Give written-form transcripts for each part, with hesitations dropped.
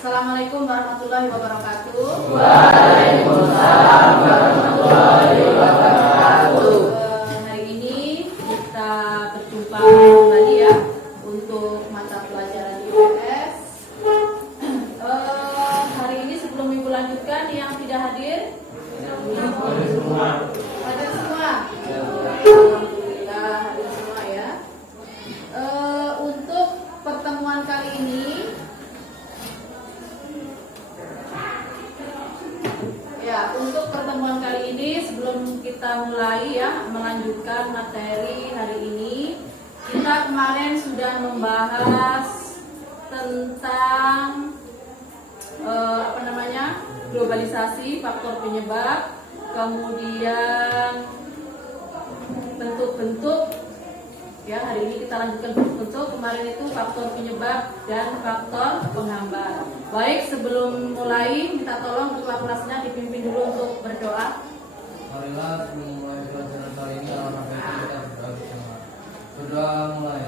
Assalamualaikum warahmatullahi wabarakatuh. Waalaikumsalam warahmatullahi wabarakatuh. Hari ini kita berjumpa kembali ya untuk mata pelajaran IPS. Hari ini sebelum minggu lanjutkan yang tidak hadir, hadir semua. Alhamdulillah hadir semua ya. Untuk pertemuan kali ini. Ya, untuk pertemuan kali ini sebelum kita mulai ya melanjutkan materi hari ini, kita kemarin sudah membahas tentang globalisasi, faktor penyebab, kemudian bentuk-bentuk. Ya, hari ini kita lanjutkan bentuk-bentuk. Kemarin itu faktor penyebab dan faktor penghambat. Baik, sebelum mulai minta tolong ketua kelasnya dipimpin dulu untuk berdoa. Marilah sebelum mulai pelajaran kali ini alhamdulillah kita berdoa bersama. Berdoa mulai.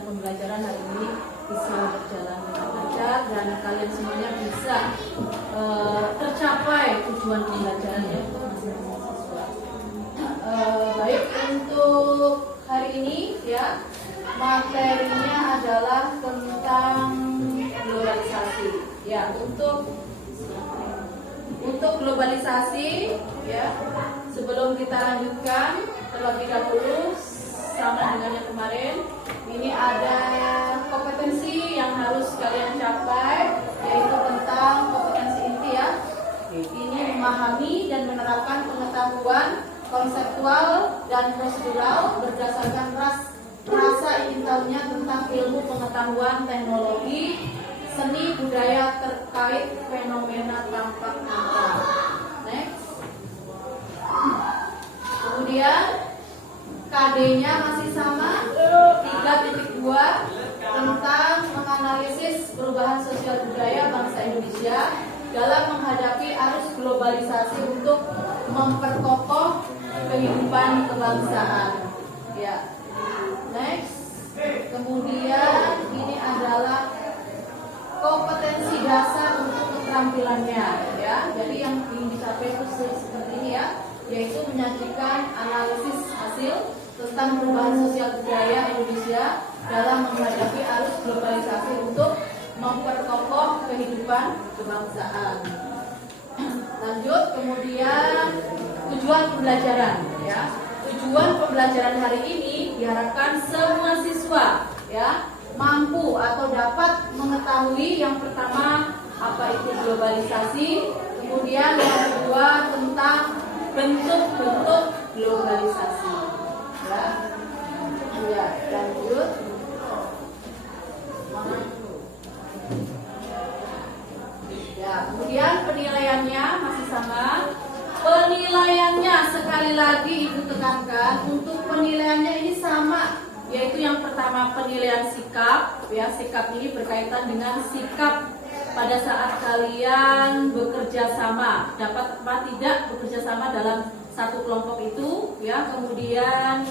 Pembelajaran hari ini bisa berjalan dengan lancar dan kalian semuanya bisa tercapai tujuan pembelajarannya untuk masing-masing siswa. Baik, untuk hari ini ya materinya adalah tentang globalisasi. Ya, untuk globalisasi ya sebelum kita lanjutkan terlebih dahulu sama dengan yang kemarin. Ini ada kompetensi yang harus kalian capai, yaitu tentang kompetensi inti ya. Ini memahami dan menerapkan pengetahuan konseptual dan prosedural berdasarkan rasa ingin tahunya tentang ilmu pengetahuan teknologi, seni budaya terkait fenomena tampak nyata. Next. Kemudian KD-nya masih sama 3.2 tentang menganalisis perubahan sosial budaya bangsa Indonesia dalam menghadapi arus globalisasi untuk memperkokoh kehidupan kebangsaan. Ya. Next. Kemudian ini adalah kompetensi dasar untuk keterampilannya ya. Jadi yang ingin dicapai itu seperti ini ya, yaitu menyajikan analisis hasil tentang perubahan sosial budaya Indonesia dalam menghadapi arus globalisasi untuk memperkokoh kehidupan kebangsaan. Lanjut, kemudian tujuan pembelajaran ya. Tujuan pembelajaran hari ini diharapkan semua siswa ya mampu atau dapat mengetahui yang pertama apa itu globalisasi, kemudian yang kedua tentang bentuk-bentuk globalisasi. Ya, lanjut. Ya, kemudian penilaiannya masih sama. Penilaiannya sekali lagi Ibu tekankan, untuk penilaiannya ini sama, yaitu yang pertama penilaian sikap. Ya, sikap ini berkaitan dengan sikap pada saat kalian bekerja sama, dapat apa tidak bekerja sama dalam satu kelompok itu ya. Kemudian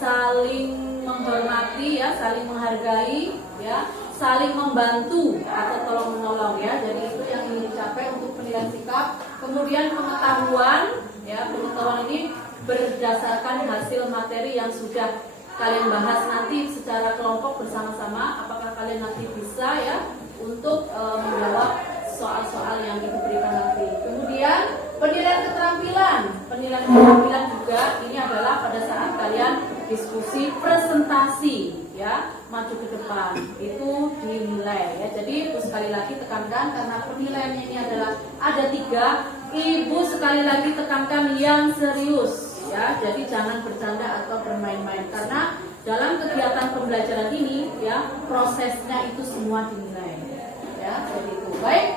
saling menghormati ya, saling menghargai ya, saling membantu atau tolong menolong ya. Jadi itu yang ingin dicapai untuk penilaian sikap. Kemudian pengetahuan ya, pengetahuan ini berdasarkan hasil materi yang sudah kalian bahas nanti secara kelompok bersama-sama. Apakah kalian nanti bisa ya untuk menjawab soal-soal yang diberikan nanti. Kemudian penilaian keterampilan. Penilaian keterampilan juga ini adalah pada saat kalian diskusi presentasi ya, maju ke depan itu dinilai ya. Jadi sekali lagi tekankan, karena penilaiannya ini adalah ada 3, Ibu sekali lagi tekankan yang serius ya. Jadi jangan bercanda atau bermain-main karena dalam kegiatan pembelajaran ini ya prosesnya itu semua dinilai ya. Jadi itu baik.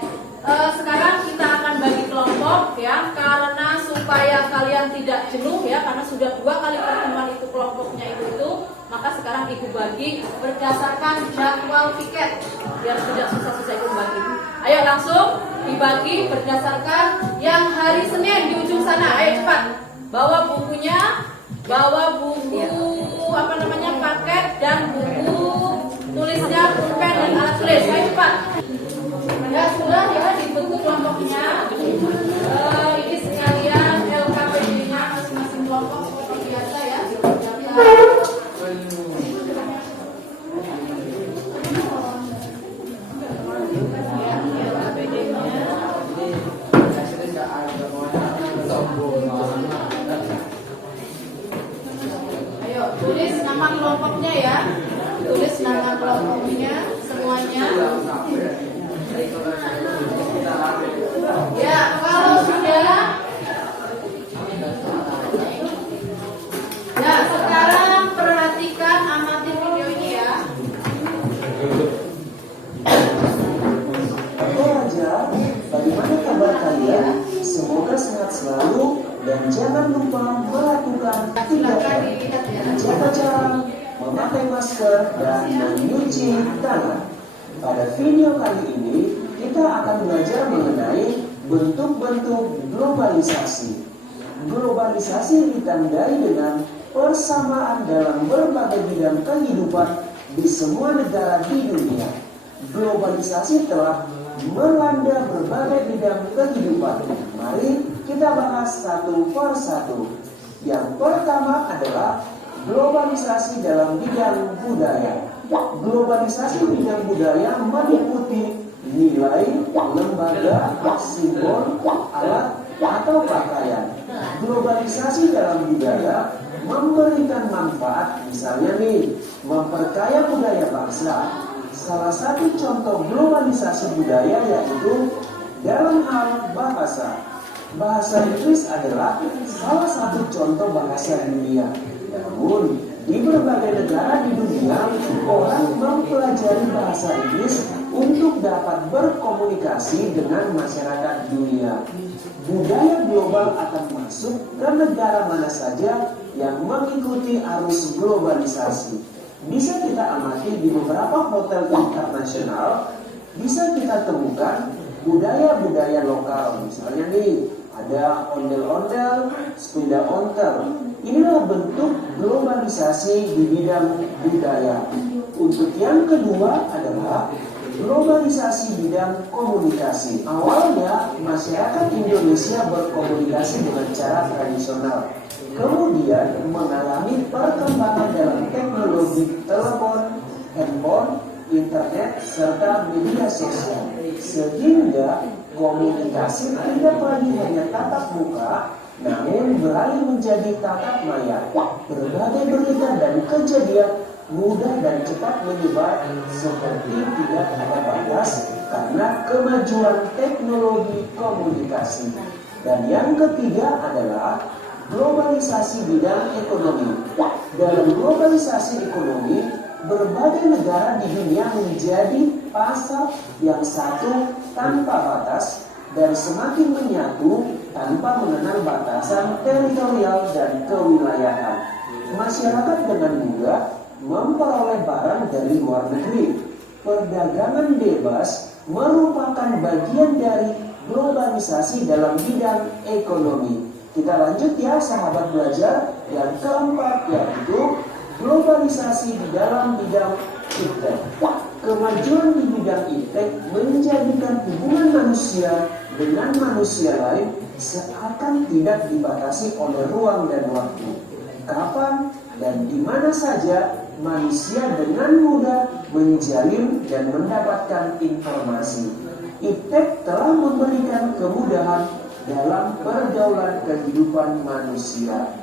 Sekarang kita akan bagi kelompok ya karena supaya kalian tidak jenuh ya karena sudah 2 kali pertemuan itu kelompoknya itu maka sekarang ibu bagi berdasarkan jadwal piket biar tidak susah-susah ibu bagi. Ayo langsung dibagi berdasarkan yang hari Senin di ujung sana. Ayo cepat bawa bukunya, bawa buku paket dan buku tulisnya, pulpen dan alat tulis. Ayo cepat. Ya sudah ya dibentuk kelompoknya. Ini sekalian LKPD-nya masing-masing kelompok seperti biasa ya. Ayo tulis nama kelompoknya ya. Tulis nama kelompoknya semuanya. Ya, kalau sudah ya, sekarang perhatikan amati video ini ya. Raja, bagaimana kabar kalian? Semoga sehat selalu dan jangan lupa melakukan 3M. Jaga jarak, memakai masker, dan mencuci tangan. Pada video kali ini, kita akan belajar mengenai bentuk-bentuk globalisasi. Globalisasi ditandai dengan persamaan dalam berbagai bidang kehidupan di semua negara di dunia. Globalisasi telah melanda berbagai bidang kehidupan. Mari kita bahas satu persatu. Yang pertama adalah globalisasi dalam bidang budaya. Globalisasi bidang budaya meliputi nilai, lembaga, simbol, alat, atau pakaian. Globalisasi dalam budaya memberikan manfaat, misalnya nih, memperkaya budaya bangsa. Salah satu contoh globalisasi budaya yaitu dalam hal bahasa. Bahasa Inggris adalah salah satu contoh bahasa dunia. Namun, di berbagai negara di dunia, orang mempelajari bahasa Inggris untuk dapat berkomunikasi dengan masyarakat dunia. Budaya global akan masuk ke negara mana saja yang mengikuti arus globalisasi. Bisa kita amati di beberapa hotel internasional, bisa kita temukan budaya-budaya lokal. Misalnya nih, ada ondel-ondel, sepeda ontel. Inilah bentuk globalisasi di bidang budaya. Untuk yang kedua adalah globalisasi bidang komunikasi. Awalnya masyarakat Indonesia berkomunikasi dengan cara tradisional. Kemudian mengalami perkembangan dalam teknologi telepon, handphone, internet, serta media sosial. Sehingga komunikasi tidak lagi hanya tatap muka, namun beralih menjadi tatap maya. Berbagai berita dan kejadian mudah dan cepat menyebar seperti tidak ada batas karena kemajuan teknologi komunikasi. Dan yang ketiga adalah globalisasi bidang ekonomi. Dalam globalisasi ekonomi, berbagai negara di dunia menjadi pasar yang satu tanpa batas dan semakin menyatu tanpa mengenal batasan teritorial dan kewilayahan. Masyarakat dengan mudah memperoleh barang dari luar negeri. Perdagangan bebas merupakan bagian dari globalisasi dalam bidang ekonomi. Kita lanjut ya sahabat belajar. Yang keempat yaitu globalisasi di dalam bidang iptek. Kemajuan di bidang iptek menjadikan hubungan manusia dengan manusia lain seakan tidak dibatasi oleh ruang dan waktu. Kapan dan di mana saja manusia dengan mudah menjalin dan mendapatkan informasi. Iptek telah memberikan kemudahan dalam pergaulan kehidupan manusia.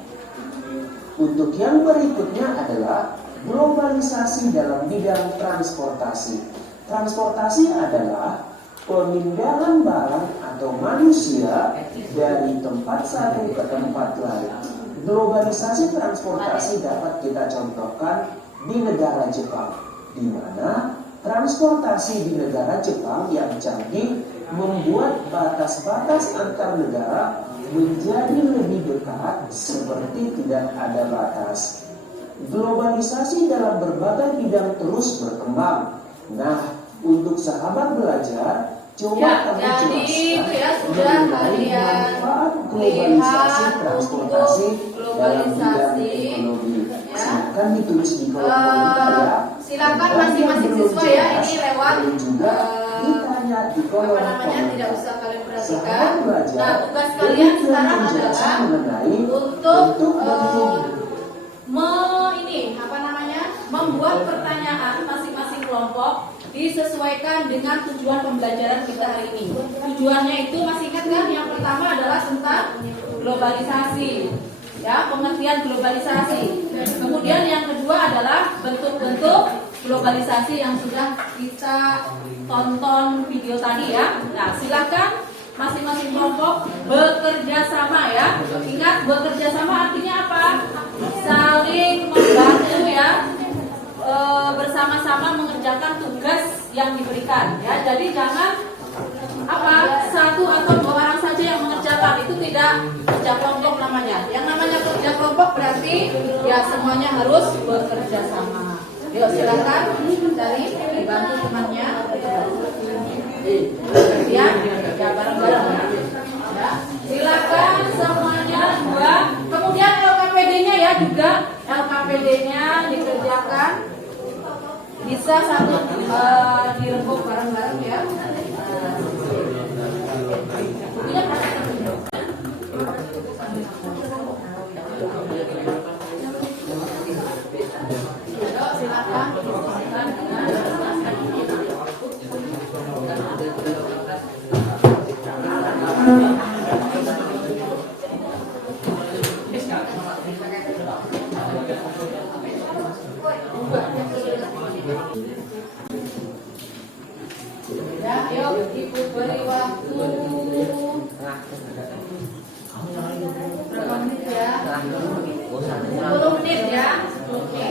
Untuk yang berikutnya adalah globalisasi dalam bidang transportasi. Transportasi adalah pemindahan barang atau manusia dari tempat satu ke tempat lain. Globalisasi transportasi dapat kita contohkan di negara Jepang, di mana transportasi di negara Jepang yang canggih membuat batas-batas antar negara menjadi lebih dekat seperti tidak ada batas. Globalisasi dalam berbagai bidang terus berkembang. Nah, untuk sahabat belajar, coba kamu jadi jelaskan itu ya sudah kalian manfaat globalisasi lihat transportasi untuk dalam bidang globalisasi, teknologi. ya. Silakan ditulis di kolom komentar ya. Silakan Dan masing-masing yang belum siswa ya, jelas, ini lewat boleh juga ditanya di kolom apa namanya, komentar. tidak usah kalian perhatikan. Sahabat belajar, Nah, tugas kalian berikan sekarang penjelasan adalah mengenai untuk bentuk membuat pertanyaan masing-masing kelompok disesuaikan dengan tujuan pembelajaran kita hari ini. Tujuannya itu masih ingat kan? Yang pertama adalah tentang globalisasi, ya, pengertian globalisasi. Kemudian yang kedua adalah bentuk-bentuk globalisasi yang sudah kita tonton video tadi ya. Nah, silakan masing-masing kelompok bekerja sama ya. Ingat, bekerja sama artinya apa? Saling membantu ya, bersama-sama mengerjakan tugas yang diberikan ya. Jadi jangan satu atau dua orang saja yang mengerjakan, itu tidak kerja kelompok namanya. Yang namanya kerja kelompok berarti ya semuanya harus bekerja sama. Yuk silakan cari, dibantu temannya ya, bareng-bareng ya. Silakan semuanya dua. Kemudian LKPD-nya ya, juga LKPD-nya dikerjakan. Bisa satu dirembuk bareng-bareng ya. Bukunya silakan. Ya, yuk ibu beri waktu berapa menit ya? 10 menit ya. Oke.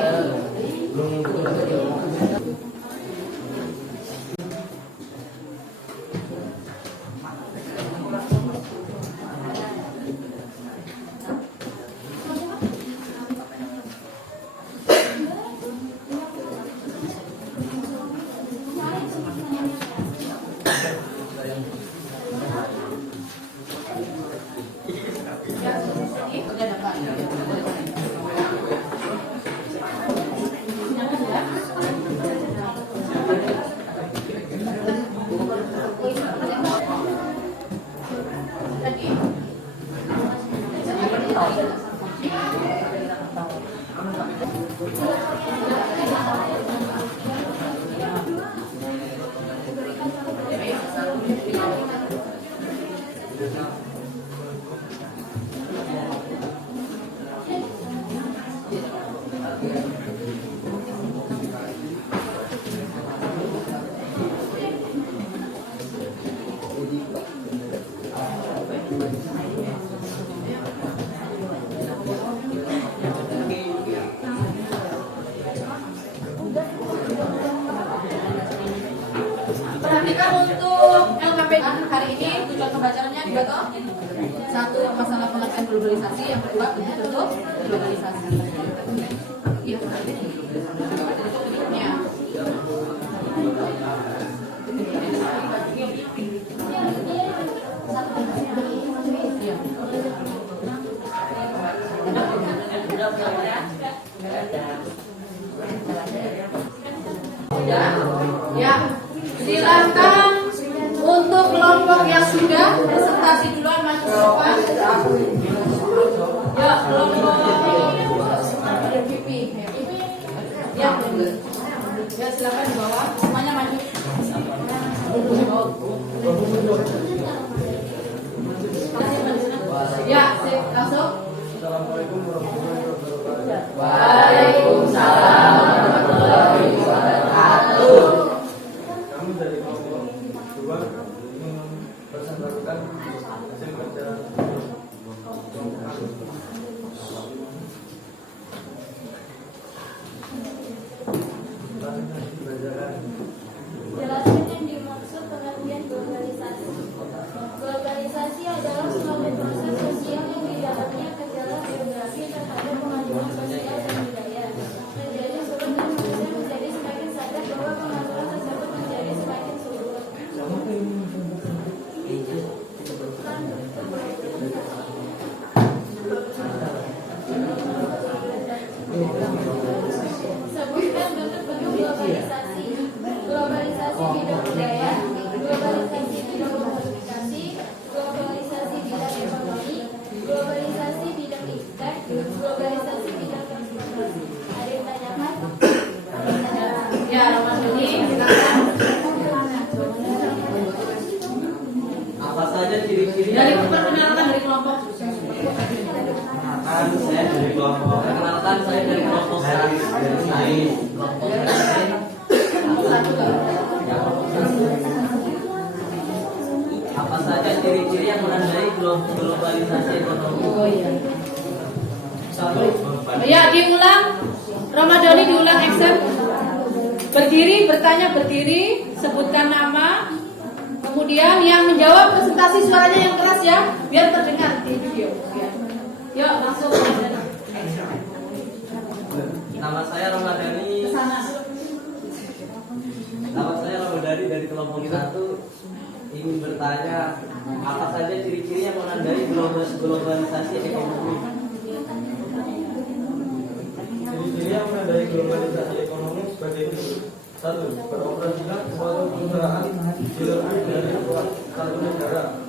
Perhatikan untuk LKPD hari ini tujuan pembelajarannya dua toh. Satu, masalah pengertian globalisasi, yang kedua bentuk globalisasi. Iya. Ya. Ya, silakan untuk kelompok yang sudah presentasi duluan maju ke depan. Ya, kelompok pipi. Ya, ya silakan di bawah, semuanya maju. Ya, langsung. Assalamualaikum warahmatullahi wabarakatuh. Waalaikumsalam warahmatullahi wabarakatuh. Kami dari kelompok 2 Sebutkan bentuk-bentuk globalisasi. Globalisasi bidang budaya, globalisasi bidang komunikasi, globalisasi bidang ekonomi, globalisasi bidang iptek, globalisasi bidang transportasi. Ada yang tanyakan? Ya, Ramadhani, silakan. Apa saja ciri-ciri Dari perkenalkan dari kelompok. Perkenalkan saya dari kelompok sains. Kelompok sains. Apa saja ciri-ciri yang menandai globalisasi ekonomi? Oh iya. Satu. Ya, diulang. Ramadhani diulang action. Berdiri, bertanya berdiri, sebutkan nama. Kemudian yang menjawab presentasi suaranya yang keras ya, biar terdengar di video. Ya. Yuk, langsung. Nama saya Ramadhani. Ke sana. Nama saya Ramadhani dari kelompok 1. Ingin bertanya, apa saja ciri-ciri yang menandai globalisasi ekonomi? Ciri-ciri yang menandai globalisasi ekonomi sebagai berikut. 1. Beroperasinya suatu perusahaan di lebih dari satu negara.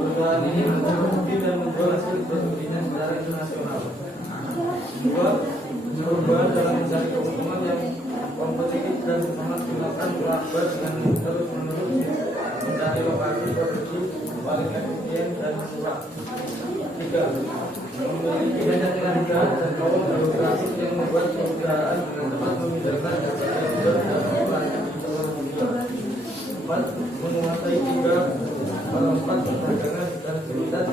Perusahaan ini memproduksi dan menjual hasil produksinya secara internasional. 2. Perubahan dalam mencari keuntungan yang kompetitif dan memaksimalkan laba dengan terus-menerus mencari lokasi produksi paling efisien dan murah. 3. Memiliki banyak tenaga dan kaum birokrasi yang membuat perusahaan dengan cepat memindahkan berbagai sumber dan pelanggan teknologi. 4. Menguasai 3/4 perdagangan dan sekitar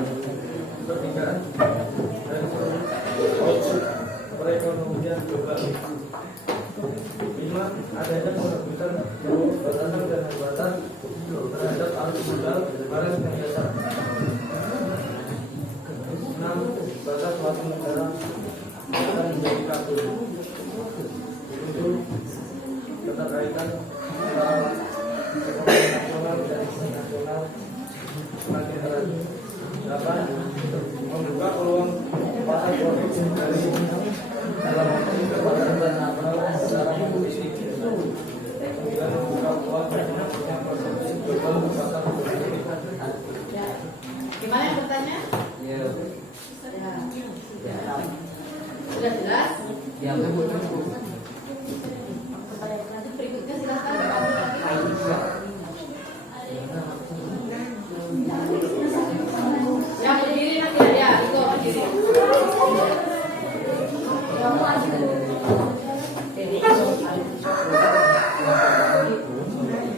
sepertigaan dari seluruh output perekonomian global. 5. Adanya penerbitan batasan dan hambatan terhadap arus modal barang dan jasa. 6. Batas suatu negara akan menjadi kabel. 7. Keterkaitan antara ekonomi nasional dan internasional semakin erat. 8. Membuka peluang pasar produksi dari dalam negeri kepada internasional secara kompetitif. 9. Membuka peluang yang produksi global ke pasar produksi. Gimana yang bertanya? Ya. Sudah jelas? Ya. Nanti berikutnya silakan. Yang berdiri nanti ya, itu berdiri.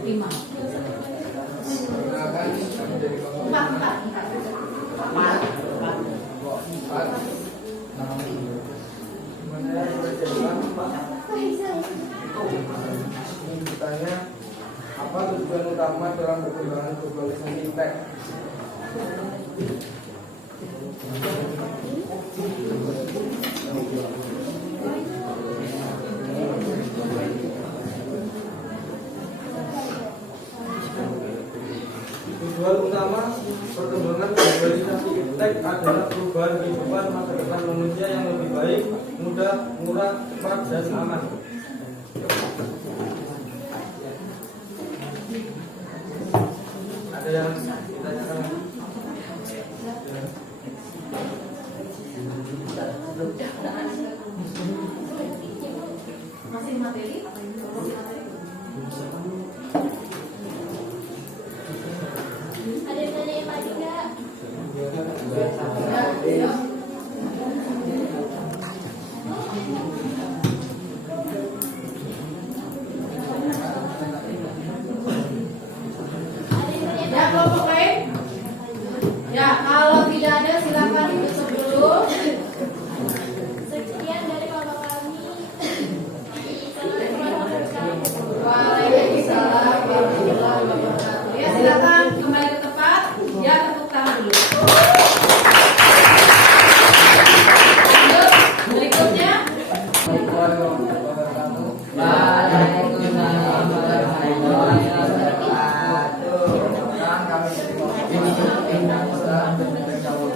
Lima. Empat. Bertanya, apa tujuan utama dalam perkembangan globalisasi tech? Tujuan utama perkembangan globalisasi tech adalah perubahan kehidupan masa depan manusia yang lebih baik, mudah, murah, cepat, dan aman. Ada yang ditanyakan? Masih materi? Ada yang tanyain lagi nggak? Ya. Ya, kelompok lain? Ya, kalau tidak ada silakan ditutup dulu. Sekian dari kelompok kami. Assalamualaikum warahmatullahi wabarakatuh. Waalaikumsalam warahmatullahi wabarakatuh. Ya, silakan kembali ke tempat. Ya, tepuk tangan dulu. Lanjut, berikutnya. Waalaikumsalam warahmatullahi wabarakatuh.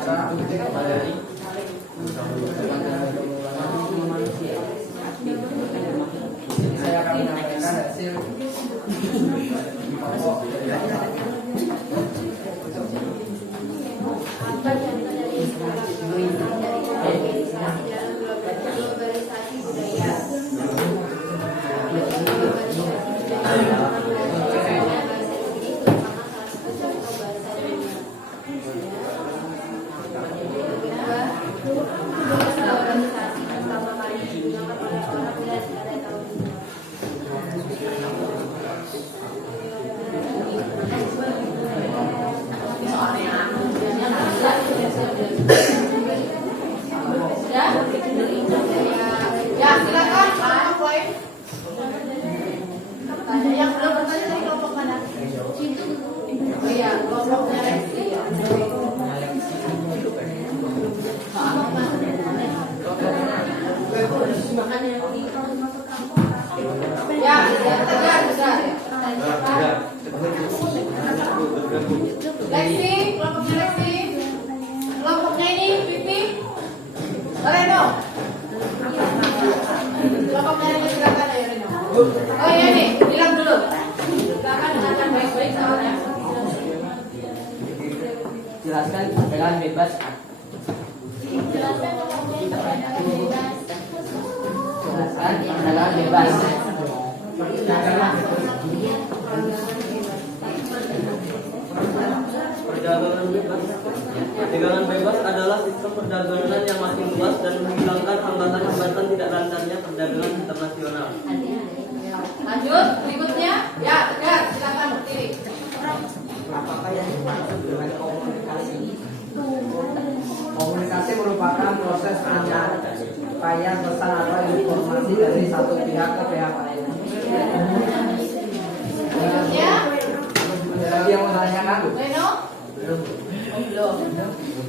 Kami dari kelompok ini Saya akan menyampaikan hasil pokok dari Apa yang terjadi sekarang dari organisasi dalam globalisasi budaya. Organisasi pertama kali digunakan oleh orang Belanda pada tahun Ya, silakan kelompok poin. Tanya yang belum bertanya dari kelompok mana? Oh iya, kelompoknya Lexi. Ya, tegar. Lexi, kelompoknya Lexi. Kelompoknya ini Pipi. Reno. Kelompoknya Reno silakan ya Reno. Oh iya nih, bilang dulu. Silakan dengarkan baik-baik soalnya. Jelaskan dengan bebas. Jelaskan kelompoknya kepada bebas. Jelaskan dengan bebas. Perdagangan bebas. Perdagangan bebas adalah sistem perdagangan yang makin luas dan menghilangkan hambatan-hambatan tidak lancarnya perdagangan internasional. Lanjut, berikutnya. Ya, tegar, silakan berdiri. Apakah yang dimaksud dengan komunikasi? Komunikasi merupakan proses penyampaian pesan atau informasi dari satu pihak ke pihak lain. Berikutnya, Ada yang mau tanyakan? Reno. Belum.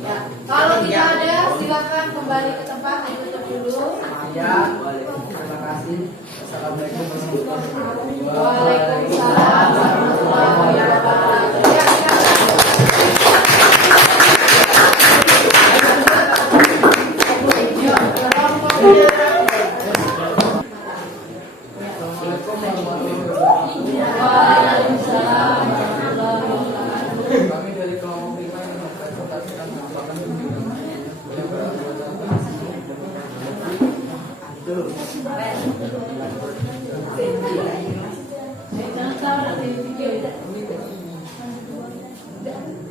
Ya. Kalau tidak ada, silakan kembali ke tempat, ditutup dulu. Ya, terima kasih. Assalamualaikum warahmatullahi wabarakatuh. Waalaikumsalam warahmatullahi wabarakatuh. Ya, silakan. Yuk, kelompoknya. Assalamualaikum warahmatullahi wabarakatuh. Waalaikumsalam warahmatullahi wabarakatuh. Kami dari kelompok 5 yang mempresentasikan merupakan yang berada Jangan salah di video.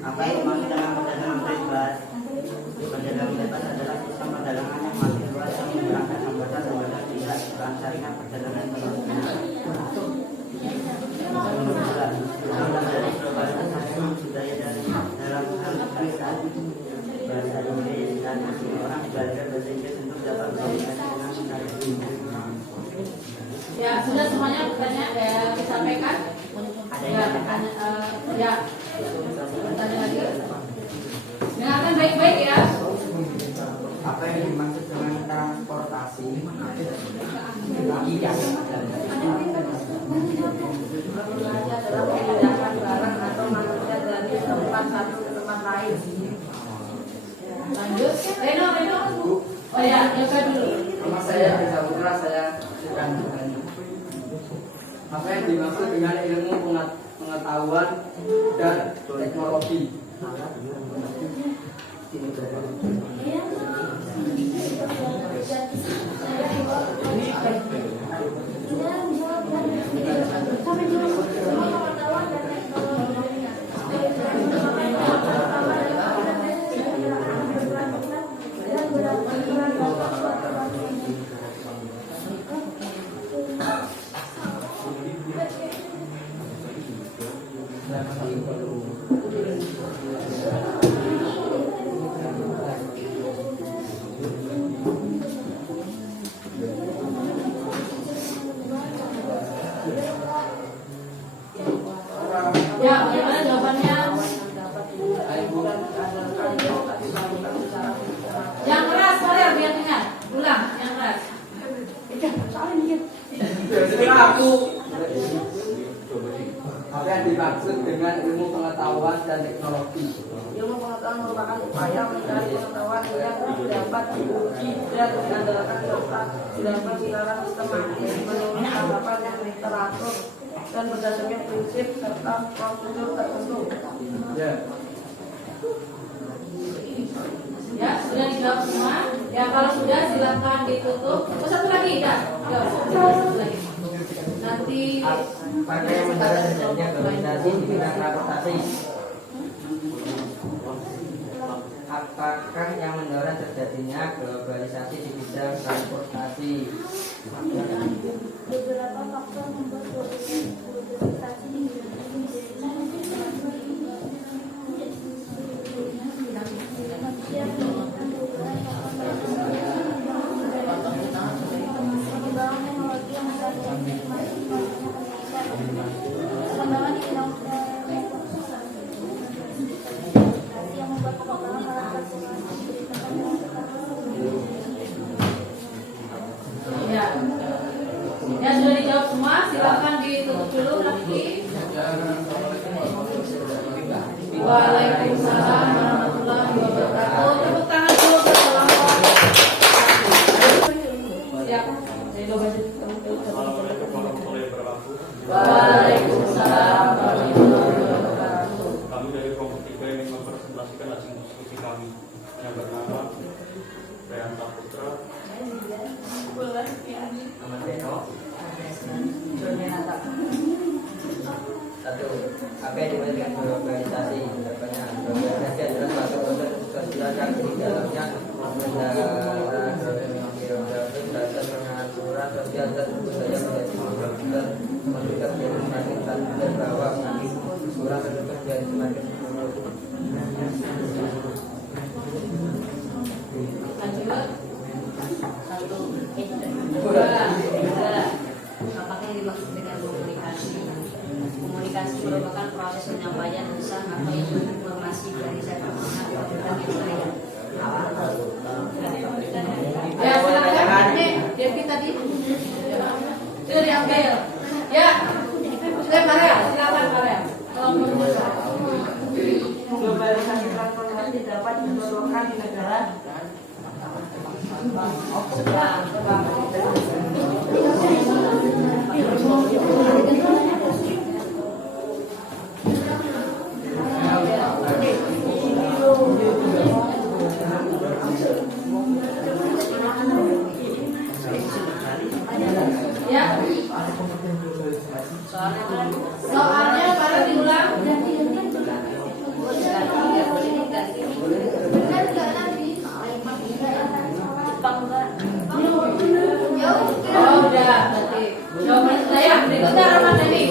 Apa yang dimaksud dengan perdagangan bebas? Perdagangan bebas adalah sistem perdagangan yang makin luas yang menghilangkan hambatan-hambatan tidak lancarnya perdagangan internasional. Dari globalisasi budaya dari dalam hal bahasa Inggris dan orang belajar bahasa Inggris untuk dapat berkomunikasi dengan Ya, sudah semuanya pertanyaan disampaikan. Ya, ya. Bertanya lagi. Dengarkan baik-baik ya. Apa yang dimaksud dengan transportasi? Iya. Sebenarnya adalah memindahkan barang atau manusia dari tempat satu ke tempat lain. Lanjut. Reno. Oh ya, Yoga dulu. Nama saya Reza Putra, saya akan bertanya. Apa yang dimaksud dengan ilmu pengetahuan dan teknologi? Ya, bagaimana jawabannya? Yang keras, Maria, biar dengar. Ulang, yang keras. Jadi aku. Apa yang dimaksud dengan ilmu pengetahuan dan teknologi? Ilmu pengetahuan global merupakan upaya mencari pengetahuan yang dapat diuji dan diandalkan serta dilakukan secara sistematis menurut tanggapan yang teratur dan berdasarkan prinsip serta prosedur tertentu. Ya, sudah dijawab semua. Ya, kalau sudah silakan ditutup. Oh, satu lagi, dah. Satu lagi. Nanti Apakah yang mendorong terjadinya globalisasi di bidang transportasi? Apakah yang mendorong terjadinya globalisasi di bidang transportasi? Beberapa faktor membuat globalisasi di ya. Ya, sudah dijawab semua. Silakan ditutup dulu lagi. Waalaikumsalam warahmatullahi wabarakatuh. Tepuk tangan dulu berkelompok. Siap. Saya coba Waalaikumsalam warahmatullahi wabarakatuh. Kami dari kelompok 3 ingin mempresentasikan hasil diskusi kami yang bernama Prianta Putra. Satu, apa yang dimaksud dengan globalisasi? Jawabannya, globalisasi adalah suatu proses sosial yang di dalamnya mendarat berdasar pengaturan sosial dan budaya menjadi global, mengikat menjadi semakin satu dan bawah, semakin kurang tertutup menjadi semakin menurut. Apakah yang dimaksud dengan komunikasi? Komunikasi merupakan proses penyampaian pesan atau informasi dari satu pihak ke pihak yang lain. Ya, silakan. Ini Devi tadi. Sudah diambil. Ya. Sudah Maria, silakan Maria. globalisasi transportasi dapat didorongkan di negara Ya. Soalnya pada diulang. Oh, udah berarti. Jawaban saya berikutnya Rahman ini.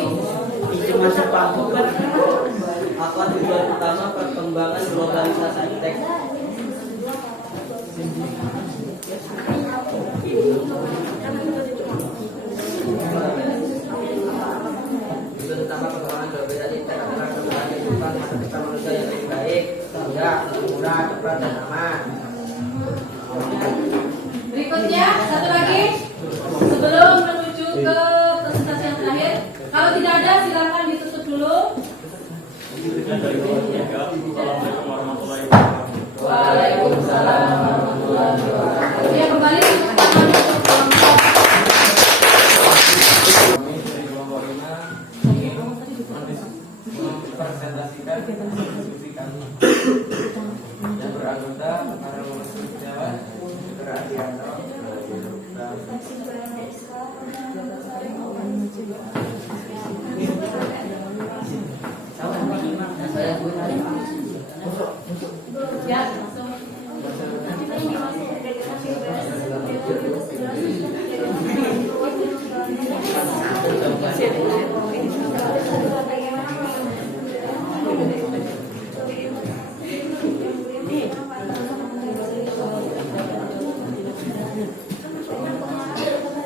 Apa tujuan utama perkembangan globalisasi teks? Tujuan utama perkembangan globalisasi teks adalah kembali kehidupan masa depan manusia yang lebih baik, mudah, murah, cepat dan aman. Berikutnya satu lagi sebelum menuju ke presentasi yang terakhir. Kalau tidak ada silakan ditutup dulu. Sekian dari kelompok 3. Assalamualaikum warahmatullahi wabarakatuh. Waalaikumsalam warahmatullahi wabarakatuh. Ya, kembali tepuk tangan untuk kelompok. Kami dari kelompok 5 ingin mempresentasikan diskusi kami yang beranggota para mahasiswa Jawa, Dr. Adianto, Ya, langsung.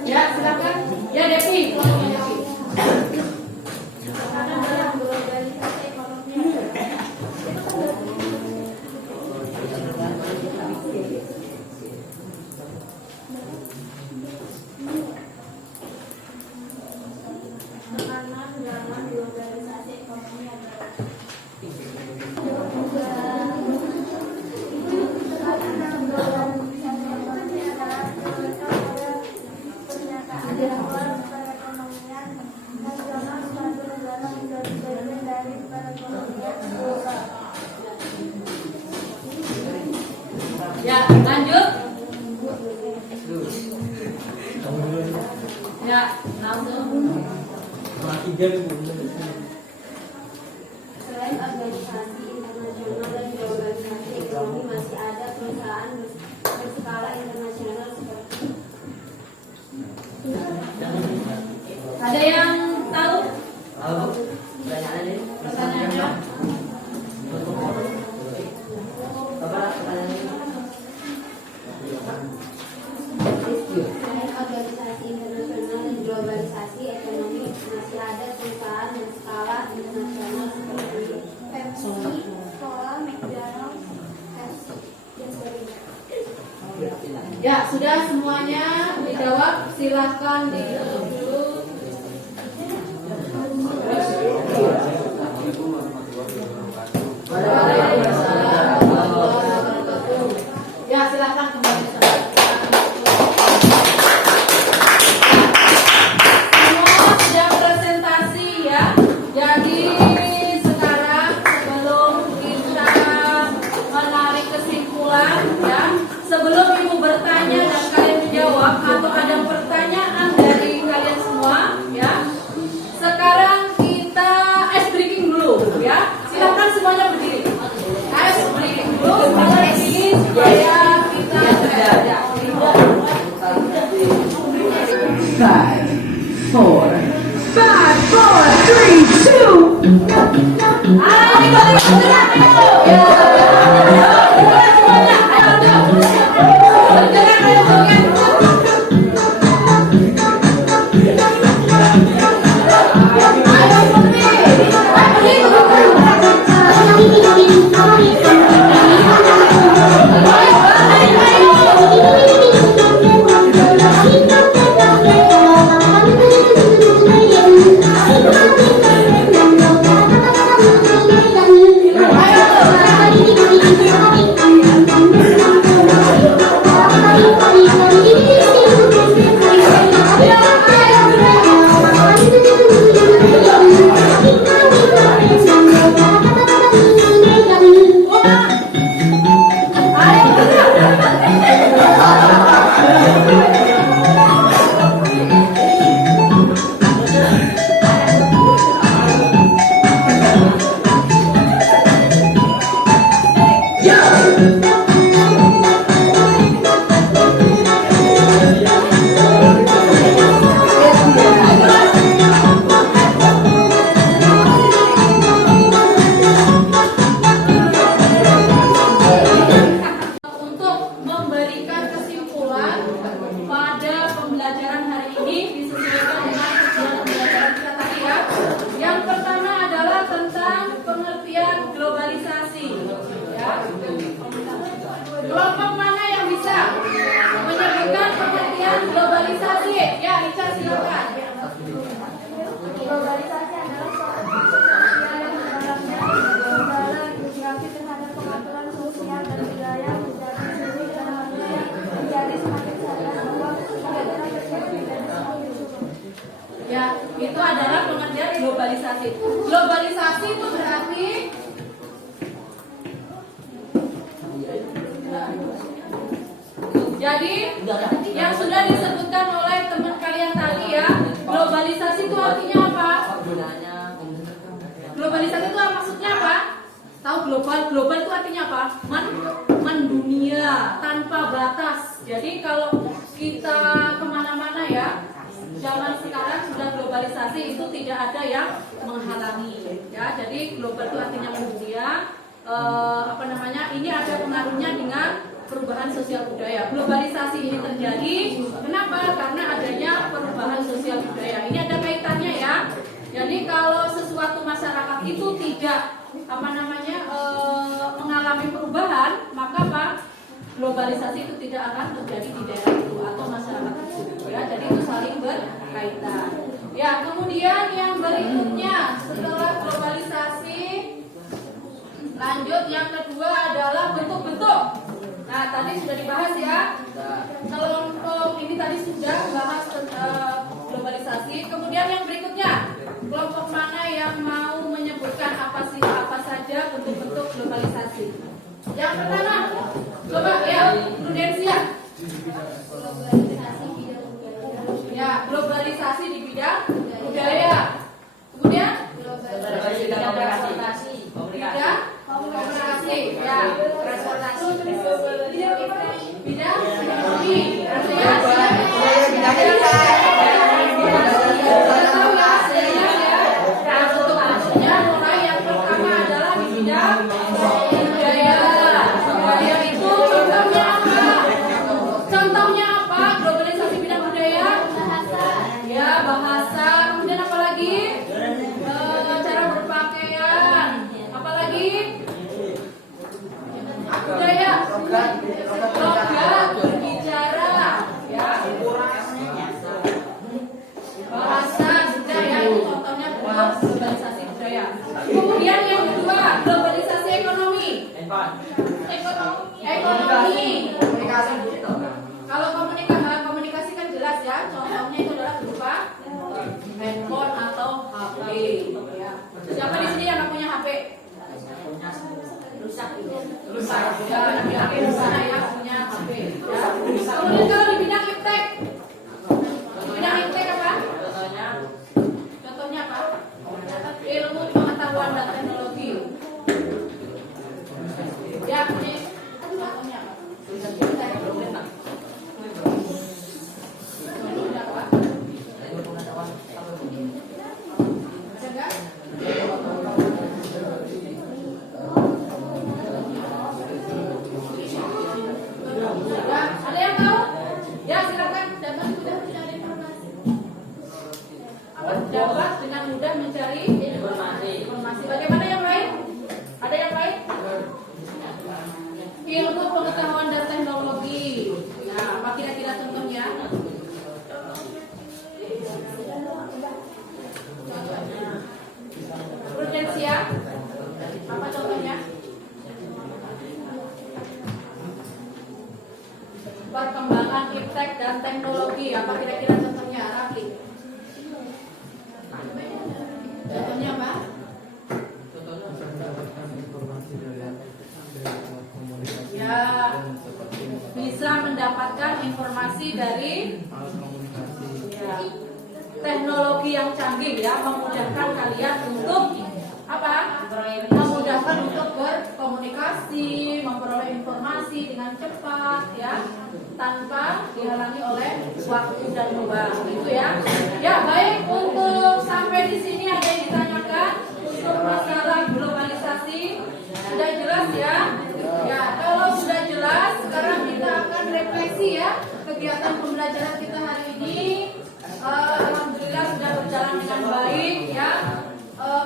Ya, silakan. Ya, Devi, kelompoknya Devi. Ya, lanjut. Ya, langsung. Selain organisasi internasional dan organisasi ekonomi, masih ada perusahaan berskala internasional seperti Ada yang tahu Pertanyaannya pertanyaannya? selain organisasi internasional dan globalisasi ekonomi, masih ada perusahaan berskala internasional seperti Pepsi, Cola, McDonald's, Pepsi, dan sebagainya. Ya, sudah semuanya dijawab. Silahkan ditutup dulu. Waalaikumsalam warahmatullahi wabarakatuh. Ya, silahkan kembali. Semua sudah presentasi ya. Jadi sekarang sebelum kita menarik kesimpulan ya, sebelum Ibu bertanya dan kalian menjawab atau ada pertanyaan dari kalian semua ya. Sekarang kita ice breaking dulu ya. Silakan semuanya berdiri. Ice breaking dulu, berdiri supaya kita belajar. 'Yang pertama, coba ya. Prudensia. Globalisasi bidang budaya. Ya, globalisasi di bidang budaya. Kemudian Globalisasi bidang transportasi. bidang komunikasi. Ya, transportasi. Bidang ekonomi. Artinya untuk maksudnya mulai yang pertama adalah di bidang budaya. Budaya itu contohnya apa? Contohnya apa? Globalisasi bidang budaya. Ya, bahasa. Kemudian apa lagi? Cara berpakaian. Apa lagi? Budaya. Logat, berbicara. Ya. Bahasa budaya itu contohnya bentuk globalisasi budaya. Kemudian yang kedua, globalisasi ekonomi. Ekonomi. Kalau komunikasi kan jelas ya. Contohnya itu adalah berupa handphone atau HP. Ya. Siapa di sini yang nggak punya HP? Rusak. Ya, yang di sana ya punya HP. Ya. Kemudian kalau di bidang iptek, bidang iptek apa? Contohnya apa? Ilmu pengetahuan dan teknologi. Ya, ini contohnya apa? Contohnya apa? Bisa nggak? Ya, ada yang tahu? Ya, silakan dapat mudah mencari informasi. Apa? Dapat dengan mudah mencari informasi. Bagaimana yang lain? Ada yang lain? Ilmu pengetahuan dan teknologi. Ya, apa kira-kira contohnya? Contohnya. Prudensia. Apa contohnya? Perkembangan iptek dan teknologi. Apa kira-kira contohnya? Raffi. Contohnya apa? Ya, bisa mendapatkan informasi dari ya, teknologi yang canggih ya, memudahkan kalian untuk apa? Memudahkan untuk berkomunikasi, memperoleh informasi dengan cepat ya, tanpa dihalangi oleh waktu dan ruang. Itu ya. Ya, baik, untuk sampai di sini ada yang ditanyakan untuk masalah globalisasi sudah jelas ya. Ya, kalau sudah jelas, sekarang kita akan refleksi ya kegiatan pembelajaran kita hari ini. Alhamdulillah sudah berjalan dengan baik ya.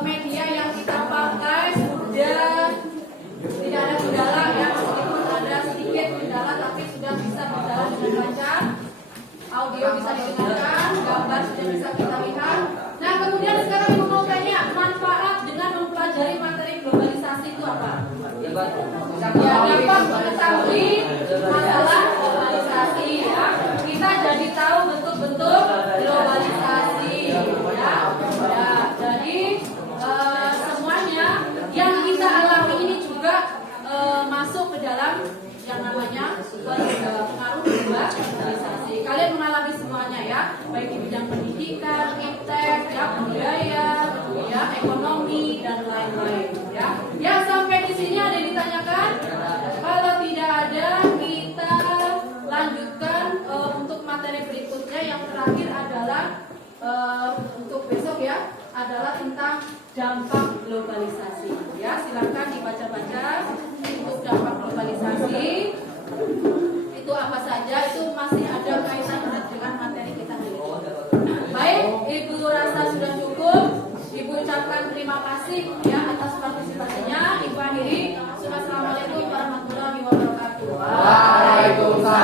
Media yang kita pakai sudah tidak ada kendala ya, meskipun ada sedikit kendala tapi sudah bisa berjalan dengan lancar. Audio bisa didengarkan, gambar sudah bisa kita lihat. Nah, kemudian sekarang Ibu mau tanya, manfaat dengan mempelajari materi globalisasi itu apa? Ya, dapat mengetahui masalah globalisasi ya. Kita jadi tahu bentuk-bentuk globalisasi ya. Ya, jadi semuanya yang kita alami ini juga masuk ke dalam yang namanya pengaruh globalisasi. Kalian mengalami semuanya ya, baik di bidang pendidikan, iptek, ya, budaya, ya, ekonomi dan lain-lain ya. Ya, sampai di sini ada yang ditanyakan? Kalau tidak ada, kita lanjutkan untuk materi berikutnya. Yang terakhir adalah untuk besok ya, adalah tentang dampak globalisasi. Ya, silakan dibaca-baca untuk dampak globalisasi. Itu apa saja? Itu masih ada kaitan dengan materi kita hari ini. Baik, Ibu rasa sudah cukup. Ibu ucapkan terima kasih ya atas partisipasinya. Ibu akhiri. Assalamualaikum warahmatullahi wabarakatuh. Waalaikumsalam.